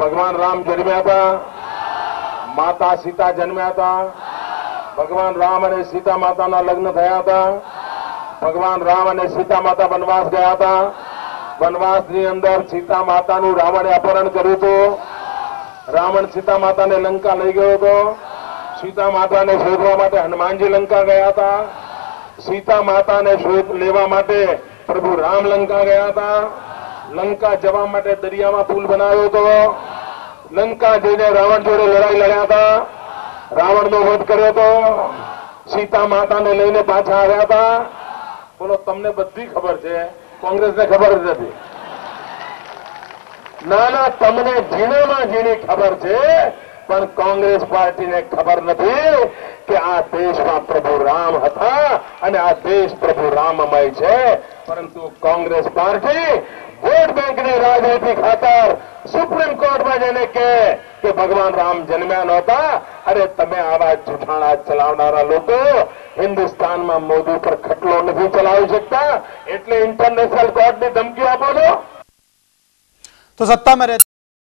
ભગવાન રામ જન્મ્યા હતા, માતા સીતા જન્મ્યા હતા, ભગવાન રામ અને સીતા માતાના લગ્ન થયા હતા, ભગવાન રામ અને સીતા માતા વનવાસ ગયા હતા, વનવાસની અંદર સીતા માતાનું રાવણે અપહરણ કર્યું હતું, રાવણ સીતા માતાને લંકા લઈ ગયો હતો, સીતા માતાને શોધવા માટે હનુમાનજી લંકા ગયા હતા, સીતા માતાને શોધ લેવા માટે પ્રભુ રામ લંકા ગયા હતા, લંકા જવા માટે દરિયામાં પુલ બનાવ્યો હતો, લંકા જઈને રાવણ જોડે લડાઈ લડ્યા હતા, રાવણનો વધ કર્યો હતો, સીતા માતાને લઈને પાછા આવ્યા હતા. બોલો, તમને બધી ખબર છે, કોંગ્રેસને ખબર જ નથી. ના, તમને ઝીણામાં ઝીણી ખબર છે, પણ કોંગ્રેસ પાર્ટીને ખબર નથી કે આ દેશમાં પ્રભુ રામ હતા અને આ દેશ પ્રભુ રામમય છે. પરંતુ કોંગ્રેસ પાર્ટી વોટ બેંકની રાજનીતિ ખાતર સુપ્રીમ કોર્ટમાં જઈને કે ભગવાન રામ જન્મ્યા નહોતા. અરે તમે આવા જૂઠાણા ચલાવનારા લોકો હિન્દુસ્તાનમાં મોદી પર ખટલો નથી ચલાવી શકતા, એટલે ઇન્ટરનેશનલ કોર્ટની ધમકી આપો છો. તો સત્તામાં